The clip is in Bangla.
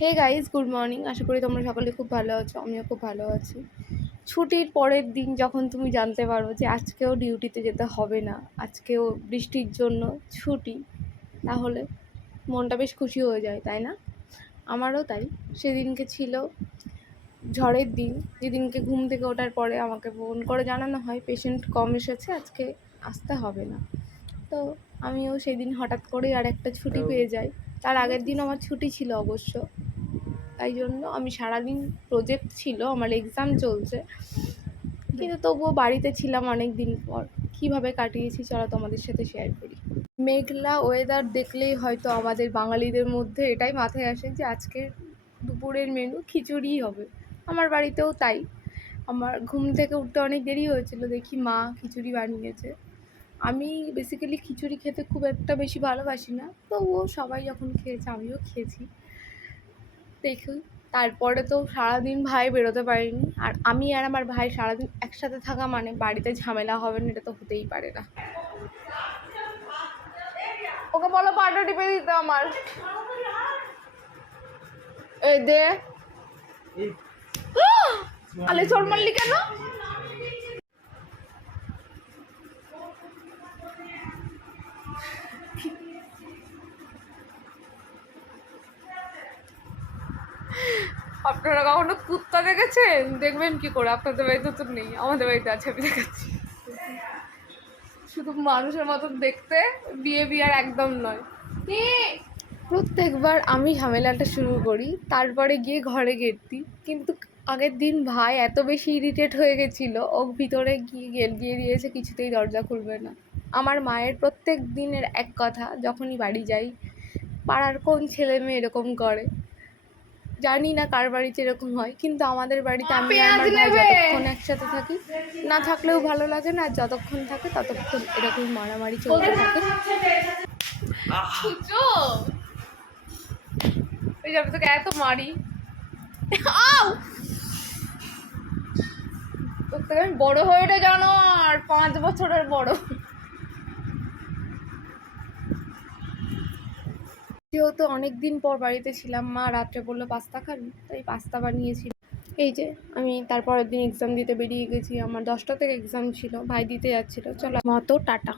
হে গাইজ, গুড মর্নিং। আশা করি তোমরা সকলে খুব ভালো আছো, আমিও খুব ভালো আছি। ছুটির পরের দিন যখন তুমি জানতে পারো যে আজকেও ডিউটিতে যেতে হবে না, আজকেও বৃষ্টির জন্য ছুটি, তাহলে মনটা বেশ খুশি হয়ে যায়, তাই না? আমারও তাই। সেদিনকে ছিল ঝড়ের দিন, যেদিনকে ঘুম থেকে ওঠার পরে আমাকে ফোন করে জানানো হয় পেশেন্ট কম এসেছে, আজকে আসতে হবে না। তো আমিও সেদিন হঠাৎ করেই আর একটা ছুটি পেয়ে যাই। তার আগের দিন আমার ছুটি ছিল অবশ্য, তাই জন্য আমি সারাদিন প্রজেক্ট ছিল, আমার এক্সাম চলছে, কিন্তু তবুও বাড়িতে ছিলাম অনেক দিন পর। কীভাবে কাটিয়েছি চলো তোমাদের সাথে শেয়ার করি। মেঘলা ওয়েদার দেখলেই হয়তো আমাদের বাঙালিদের মধ্যে এটাই মাথায় আসে যে আজকে দুপুরের মেনু খিচুড়িই হবে। আমার বাড়িতেও তাই। আমার ঘুম থেকে উঠতে অনেক দেরি হয়েছিল, দেখি মা খিচুড়ি বানিয়েছে। আমি বেসিক্যালি খিচুড়ি খেতে খুব একটা বেশি ভালোবাসি না, তবুও সবাই যখন খেয়েছে আমিও খেয়েছি। দেখি, তারপরে তো সারাদিন ভাই বেরোতে পারিনি, আর আমি আর আমার ভাই সারাদিন একসাথে থাকা মানে বাড়িতে ঝামেলা হবে না, এটা তো হতেই পারে না। ওকে বলো পাটা টিপে দিতে আমার। এই দে আলে চোর মারলি কেন? আপনারা কখনো কুত্তা দেখেছেন? দেখবেন কি করে? আপনাদের বাড়িতে তো নেই, আমাদের বাড়িতে আছে, আমি দেখাচ্ছি। শুধু মানুষের মতন দেখতে, বিহেভিয়ার একদম নয়। প্রত্যেকবার আমি ঝামেলাটা শুরু করি, তারপরে গিয়ে ঘরে গেটতি। কিন্তু আগের দিন ভাই এত বেশি ইরিটেট হয়ে গেছিলো, ও ভিতরে গিয়ে গেট দিয়ে দিয়েছে, কিছুতেই দরজা খুলবে না। আমার মায়ের প্রত্যেক দিনের এক কথা, যখনই বাড়ি যাই, পাড়ার কোন ছেলে মেয়ে এরকম করে জানি না, কার বাড়িতে এরকম হয়, কিন্তু আমাদের বাড়িতে আমি আর আমার ভাই যতক্ষণ একসাথে থাকি, না থাকলেও ভালো লাগে না, যতক্ষণ থাকে ততক্ষণ এরকম মারামারি চলতে থাকে। ওই যাবে তোকে এত মারি, তোকে আমি বড় হয়ে ওঠে জানো, আর 5 বছরের বড়। যেহেতু অনেক দিন পর বাড়িতে ছিলাম, মা রাত্রে বললো পাস্তা খাবি, তাই পাস্তা বানিয়েছি। এই যে আমি তারপরের দিন এক্সাম দিতে বেরিয়ে গেছি, আমার 10টা থেকে এক্সাম ছিল, ভাই দিতে যাচ্ছিলো। চলো মতো টাটা।